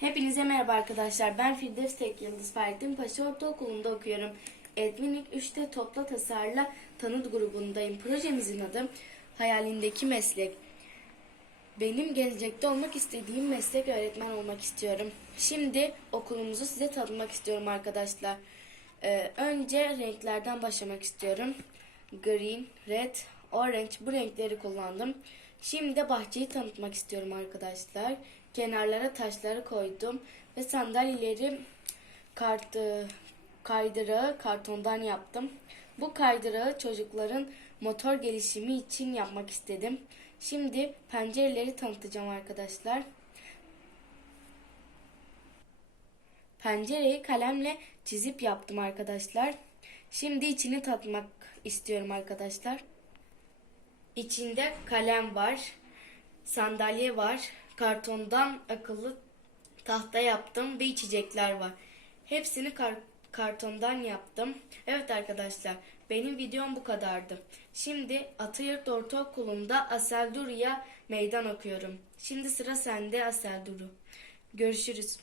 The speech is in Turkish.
Hepinize merhaba arkadaşlar. Ben Firdevs Tek Yıldız Fahrettin Paşa Ortaokulu'nda okuyorum. Etkinlik 3'te Topla Tasarla Tanıt grubundayım. Projemizin adı Hayalindeki Meslek. Benim gelecekte olmak istediğim meslek öğretmen olmak istiyorum. Şimdi okulumuzu size tanıtmak istiyorum arkadaşlar. Ee, önce renklerden başlamak istiyorum. Green, red, orange bu renkleri kullandım. Şimdi bahçeyi tanıtmak istiyorum arkadaşlar. Kenarlara taşları koydum ve sandalyeleri kart, kaydırağı kartondan yaptım. Bu kaydırağı çocukların motor gelişimi için yapmak istedim. Şimdi pencereleri tanıtacağım arkadaşlar. Pencereyi kalemle çizip yaptım arkadaşlar. Şimdi içini tatmak istiyorum arkadaşlar. İçinde kalem var, sandalye var, kartondan akıllı tahta yaptım ve içecekler var. Hepsini kar- kartondan yaptım. Evet arkadaşlar, benim videom bu kadardı. Şimdi Atayurt Ortaokulu'nda Asel Duru'ya meydan okuyorum. Şimdi sıra sende Asel Duru. Görüşürüz.